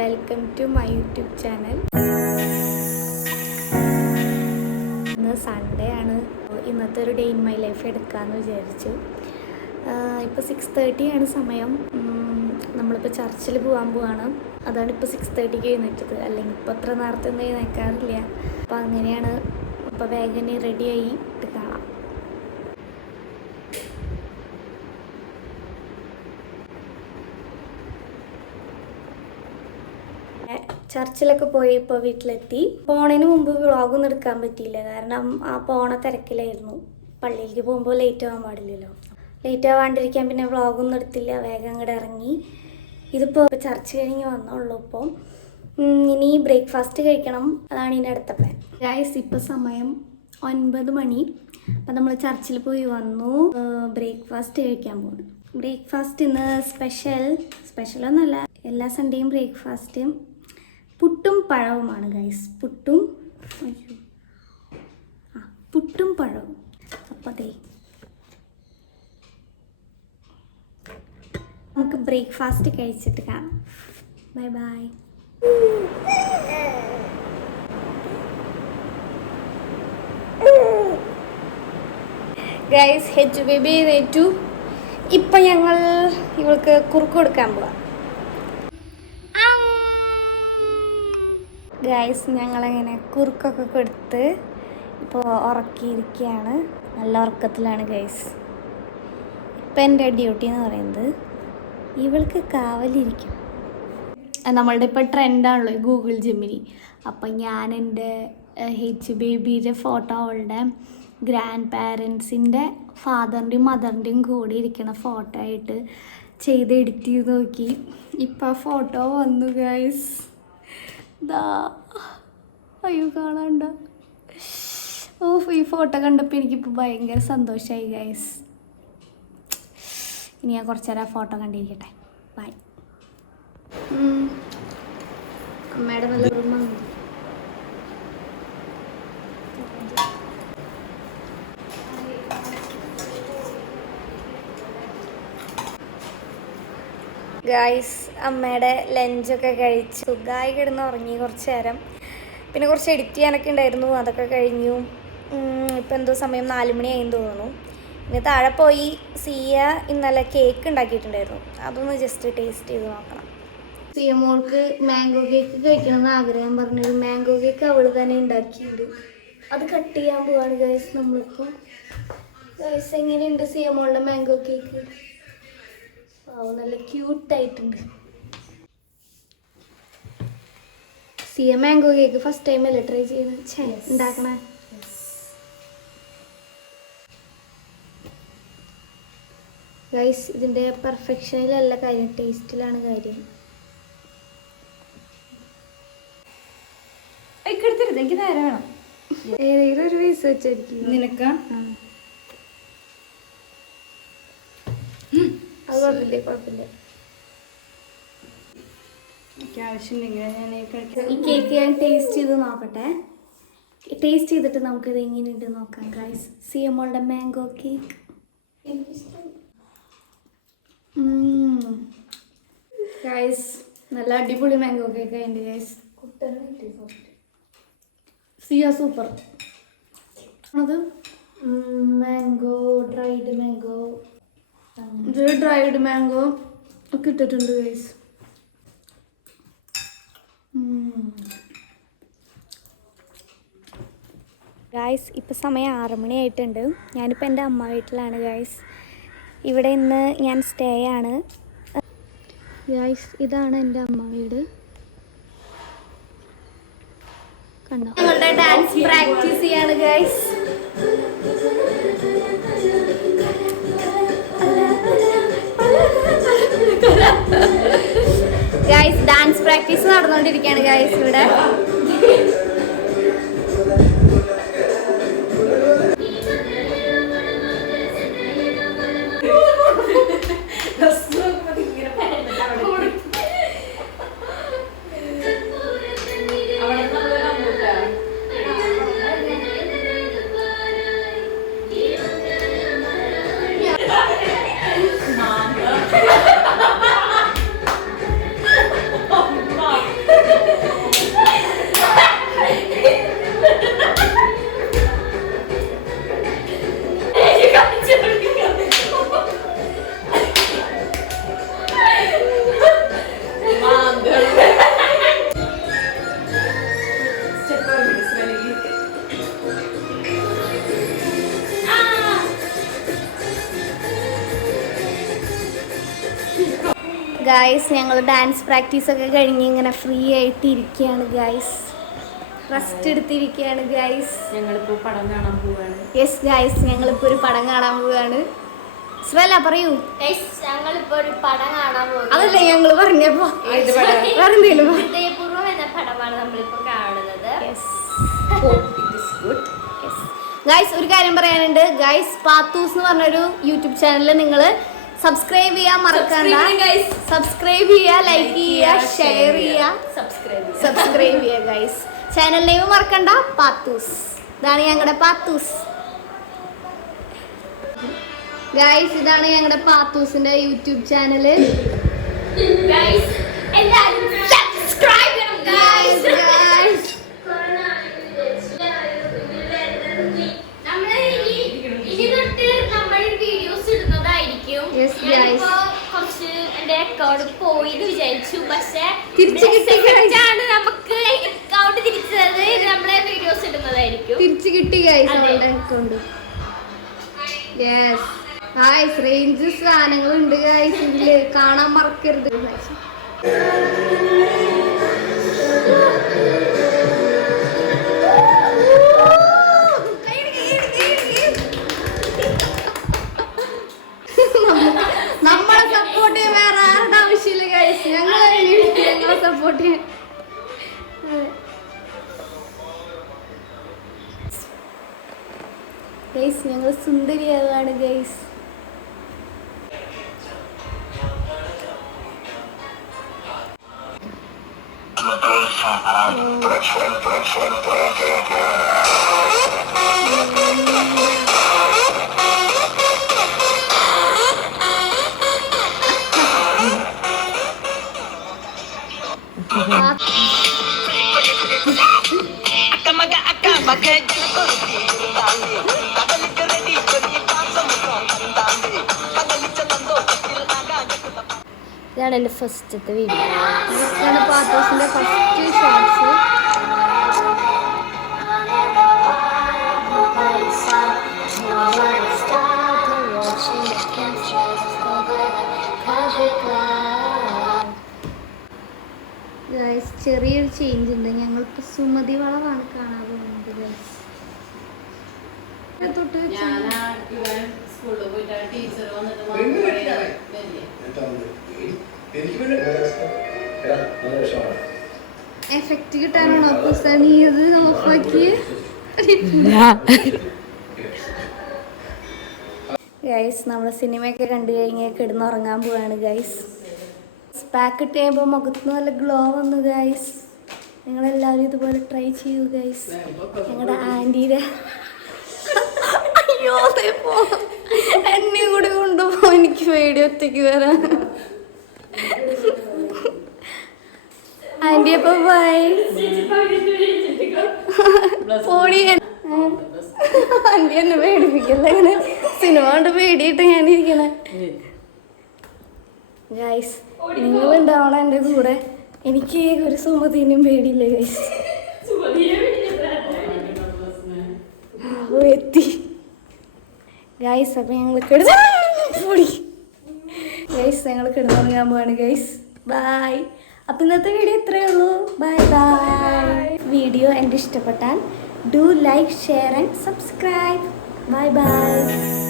Welcome to my YouTube channel. ഇന്ന് Sunday ആണ്. ഇന്നത്തെ ഒരു ഡേ ഇൻ മൈ ലൈഫ് എടുക്കാമെന്ന് വിചാരിച്ചു. ഇപ്പോൾ 6:30 ആണ് സമയം. നമ്മളിപ്പോൾ ചർച്ചിൽ പോകാൻ പോവാണ്. അതാണ് ഇപ്പോൾ 6:30 എഴുന്നേറ്റത്. അല്ലെങ്കിൽ ഇപ്പോൾ അത്ര നേരത്തെ ഒന്നും എഴുന്നേക്കാറില്ല. അപ്പോൾ അങ്ങനെയാണ്. അപ്പോൾ വേഗം റെഡിയായി കാണാം. ചർച്ചിലൊക്കെ പോയി ഇപ്പോൾ വീട്ടിലെത്തി. പോണതിന് മുമ്പ് വ്ളോഗൊന്നും എടുക്കാൻ പറ്റിയില്ല, കാരണം ആ പോണ തിരക്കിലായിരുന്നു. പള്ളിയിലേക്ക് പോകുമ്പോൾ ലേറ്റ് ആവാൻ പാടില്ലല്ലോ. ലേറ്റ് ആവാണ്ടിരിക്കാൻ പിന്നെ വ്ളോഗൊന്നും എടുത്തില്ല, വേഗം അങ്ങോട്ട് ഇറങ്ങി. ഇതിപ്പോൾ ചർച്ച കഴിഞ്ഞ് വന്നുള്ളൂ. ഇപ്പോൾ ഇനി ബ്രേക്ക്ഫാസ്റ്റ് കഴിക്കണം, അതാണ് ഇനി അടുത്ത പ്ലാൻ. ഗൈസ്, ഇപ്പോൾ സമയം 9 മണി. അപ്പം നമ്മൾ ചർച്ചിൽ പോയി വന്നു. ബ്രേക്ക്ഫാസ്റ്റ് കഴിക്കാൻ പോകുന്നു. ബ്രേക്ക്ഫാസ്റ്റ് ഇന്ന് സ്പെഷ്യലൊന്നുമല്ല. എല്ലാ സൺഡേയും ബ്രേക്ക്ഫാസ്റ്റ് പുട്ടും പഴവുമാണ് ഗൈസ്. പുട്ടും പഴവും. അപ്പം അതെ, നമുക്ക് ബ്രേക്ക്ഫാസ്റ്റ് കഴിച്ചിട്ട് കാണാം. Bye bye. ഗൈസ്, ഹെച്ചു ബേബി എഴുന്നേറ്റു. ഇപ്പം ഞങ്ങൾ ഇവൾക്ക് കുറുക്ക് കൊടുക്കാൻ പോവാം. ഗൈസ്, ഞങ്ങളങ്ങനെ കുറുക്കൊക്കെ കൊടുത്ത് ഇപ്പോൾ ഉറക്കിയിരിക്കുകയാണ്. നല്ല ഉറക്കത്തിലാണ് ഗൈസ്. ഇപ്പം എൻ്റെ ഡ്യൂട്ടി എന്ന് പറയുന്നത് ഇവൾക്ക് കാവലിരിക്കും. നമ്മളുടെ ഇപ്പോൾ ട്രെൻഡാണല്ലോ ഗൂഗിൾ ജെമിനി. അപ്പം ഞാൻ എൻ്റെ ഹെച്ച് ബേബിയുടെ ഫോട്ടോ അവളുടെ ഗ്രാൻഡ് പാരൻസിൻ്റെ ഫാദറിൻ്റെയും മദറിൻ്റെയും കൂടെ ഇരിക്കുന്ന ഫോട്ടോ ആയിട്ട് ചെയ്ത് എഡിറ്റ് ചെയ്ത് നോക്കി. ഇപ്പം ആ ഫോട്ടോ വന്നു ഗൈസ്. അയ്യോ, കാണാണ്ട. ഈ ഫോട്ടോ കണ്ടപ്പോൾ എനിക്കിപ്പോൾ ഭയങ്കര സന്തോഷമായി ഗൈസ്. ഇനി ഞാൻ കുറച്ച് നേരം ആ ഫോട്ടോ കണ്ടിരിക്കട്ടെ. ബൈ. അമ്മയുടെ നല്ല റൂമാണ്. ഗായ്സ്, അമ്മയുടെ ലഞ്ചൊക്കെ കഴിച്ച് സുഖമായി കിടന്ന് ഉറങ്ങി കുറച്ച് നേരം. പിന്നെ കുറച്ച് എഡിറ്റ് ചെയ്യാനൊക്കെ ഉണ്ടായിരുന്നു, അതൊക്കെ കഴിഞ്ഞു. ഇപ്പം എന്തോ സമയം 4 മണിയായെന്ന് തോന്നുന്നു. പിന്നെ താഴെ പോയി സിയ ഇന്നലെ കേക്ക് ഉണ്ടാക്കിയിട്ടുണ്ടായിരുന്നു, അതൊന്ന് ജസ്റ്റ് ടേസ്റ്റ് ചെയ്ത് നോക്കണം. സിയ മോൾക്ക് മാംഗോ കേക്ക് കഴിക്കണമെന്ന് ആഗ്രഹം പറഞ്ഞൊരു മാംഗോ കേക്ക് അവൾ തന്നെ ഉണ്ടാക്കിയിട്ടുണ്ട്. അത് കട്ട് ചെയ്യാൻ പോവാണ് ഗൈസ് നമ്മളിപ്പോൾ. ഗൈസ്, എങ്ങനെയുണ്ട് സിയ മോളുടെ മാംഗോ കേക്ക്? നല്ല ക്യൂട്ടായിട്ടുണ്ട്. സിയ മാംഗോ കേക്ക് ഫസ്റ്റ് ടൈം അല്ലേ ട്രൈ ചെയ്യുന്നത് ഉണ്ടാക്കണേ? ഗൈസ്, ഇതിൻ്റെ പെർഫെക്ഷനിലല്ല കാര്യം, ടേസ്റ്റിലാണ് കാര്യം. എനിക്ക് നേരെ വേണം. ഏതെങ്കിലും ഒരു പീസ് വെച്ചായിരിക്കും നിനക്ക്. അത് കുഴപ്പമില്ല. ഈ കേക്ക് ഞാൻ ടേസ്റ്റ് ചെയ്ത് നോക്കട്ടെ. ടേസ്റ്റ് ചെയ്തിട്ട് നമുക്കിത് എങ്ങനെയുണ്ട് നോക്കാം ഗൈസ്. സിയമോളുടെ മാംഗോ കേക്ക്. ഗൈസ്, നല്ല അടിപൊളി മാംഗോ കേക്ക് ആയിട്ട് ഗൈസ്. സിയ സൂപ്പർ. അത് mango, dried mango, dried mango ഒക്കെ ഇട്ടിട്ടുണ്ട് ഗൈസ്. ഗൈസ്, ഇപ്പോൾ സമയം 6 മണിയായിട്ടുണ്ട്. ഞാനിപ്പോൾ എൻ്റെ അമ്മ വീട്ടിലാണ് ഗൈസ്. ഇവിടെ ഇന്ന് ഞാൻ സ്റ്റേ ആണ് ഗൈസ്. ഇതാണ് എൻ്റെ അമ്മ വീട്. കണ്ടോ? ഞങ്ങളുടെ ഡാൻസ് പ്രാക്ടീസ് ചെയ്യാണ് ഗൈസ്. ഗൈസ്, ഡാൻസ് പ്രാക്ടീസ് നടന്നുകൊണ്ടിരിക്കുകയാണ് ഗൈസ് ഇവിടെ. ഗായ്സ് ഞങ്ങൾ ഡാൻസ് പ്രാക്ടീസ് ഒക്കെ കഴിഞ്ഞ് ഇങ്ങനെ ഫ്രീ ആയിട്ട് ഇരിക്കുകയാണ് ഗായ്സ്. റെസ്റ്റ് എടുത്തിരിക്കുകയാണ് ഗായ്സ്. ഞങ്ങളിപ്പോൾ പടം കാണാൻ പോവുകയാണ്. യെസ് ഗായ്സ്, ഞങ്ങളിപ്പോൾ ഒരു പടം കാണാൻ പോവുകയാണ്. സ്വല പറയൂ. ഞങ്ങളിപ്പോൾ ഒരു പടം കാണാൻ പോകും. അതല്ലേ ഞങ്ങൾ പറഞ്ഞപ്പോ ഹൃദയപൂർവ്വം എന്ന പടമാണ് നമ്മളിപ്പോൾ കാണുന്നത്. ഗായ്സ് ഒരു കാര്യം പറയാനുണ്ട് ഗായ്സ്. പാത്തൂസ് എന്ന് പറഞ്ഞൊരു യൂട്യൂബ് ചാനലിൽ നിങ്ങൾ സബ്സ്ക്രൈബ് ചെയ്യാൻ മറക്കണ്ട. സബ്സ്ക്രൈബ് ചെയ്യുക, ലൈക്ക് ചെയ്യുക, ഷെയർ ചെയ്യുക, സബ്സ്ക്രൈബ് ചെയ്യുക ഗായ്സ്. ചാനൽ നെയിം മറക്കണ്ട, പാത്തൂസ്. ഇതാണ് ഞങ്ങളുടെ പാത്തൂസ് ഗായ്സ്. ഇതാണ് ഞങ്ങളുടെ പാത്തൂസിന്റെ യൂട്യൂബ് ചാനല്. കുറച്ച് എന്റെ അക്കൗണ്ട് പോയി വിചാരിച്ചു, പക്ഷെ നമുക്ക് അക്കൗണ്ട് തിരിച്ചത് നമ്മളെ വീഡിയോസ് ഇടുന്നതായിരിക്കും. തിരിച്ചു കിട്ടി guys account. Yes guys, range സാധനങ്ങളുണ്ട് ഗൈസ്, ഇതില് കാണാൻ മറക്കരുത്. നമ്മളെ സപ്പോർട്ട് ചെയ്യാൻ വേറെ ആരുടെ ആവശ്യമില്ല ഗൈസ്. ഞങ്ങളെ സപ്പോർട്ട് ചെയ്യാൻ. ഗൈസ് ഞങ്ങൾ സുന്ദരിയാവാണ് ഗൈസ്. ഇതാണ് എൻ്റെ ഫസ്റ്റത്തെ വീഡിയോ. ഇതാണ് പാത്തോസിന്റെ ഫസ്റ്റ് ഷോർട്സ്. ഗൈസ് ചെറിയൊരു ചേഞ്ച് ഉണ്ട്. ഞങ്ങളിപ്പോൾ സുമതി വളവാണ് കാണാൻ പോകുന്നത് ഗൈസ്. തൊട്ട് എഫക്റ്റ് കിട്ടാനാണോ നീ അത് ഓഫാക്കി? ഗൈസ് നമ്മൾ സിനിമയൊക്കെ കണ്ടു കഴിഞ്ഞ് കിടന്നുറങ്ങാൻ പോവാണ് ഗൈസ്. പാക്ക് ഇട്ട് കഴിയുമ്പോൾ മുഖത്ത് നല്ല ഗ്ലോ വന്നു ഗൈസ്. നിങ്ങളെല്ലാവരും ഇതുപോലെ ട്രൈ ചെയ്യൂ ഗൈസ്. ഞങ്ങളുടെ ആൻറ്റീടെ അയ്യോ എന്നെ കൂടി കൊണ്ടുപോ, എനിക്ക് പേടി ഒറ്റയ്ക്ക് വരാൻ. ആൻറ്റി അപ്പൊ ബൈ. പോടി ആൻറ്റി എന്നെ പേടിപ്പിക്കല്ലേ, ഇങ്ങനെ സിനിമ കൊണ്ട് പേടിയിട്ട് ഞാനിരിക്കണേ. ഗൈസ് നിങ്ങളുണ്ടാവണം എൻ്റെ കൂടെ. എനിക്ക് ഒരു സുമതിനും പേടിയില്ല ഗൈസ്. എത്തി ഗൈസ്. അപ്പം ഞങ്ങൾ ഗൈസ് ഞങ്ങൾ കിടന്നുറങ്ങാൻ പോവാണ് ഗൈസ്. ബൈ. അപ്പം ഇന്നത്തെ വീഡിയോ ഇത്രയേ ഉള്ളൂ. Bye bye. വീഡിയോ എൻ്റെ ഇഷ്ടപ്പെട്ടാൽ do like, share and subscribe. Bye bye.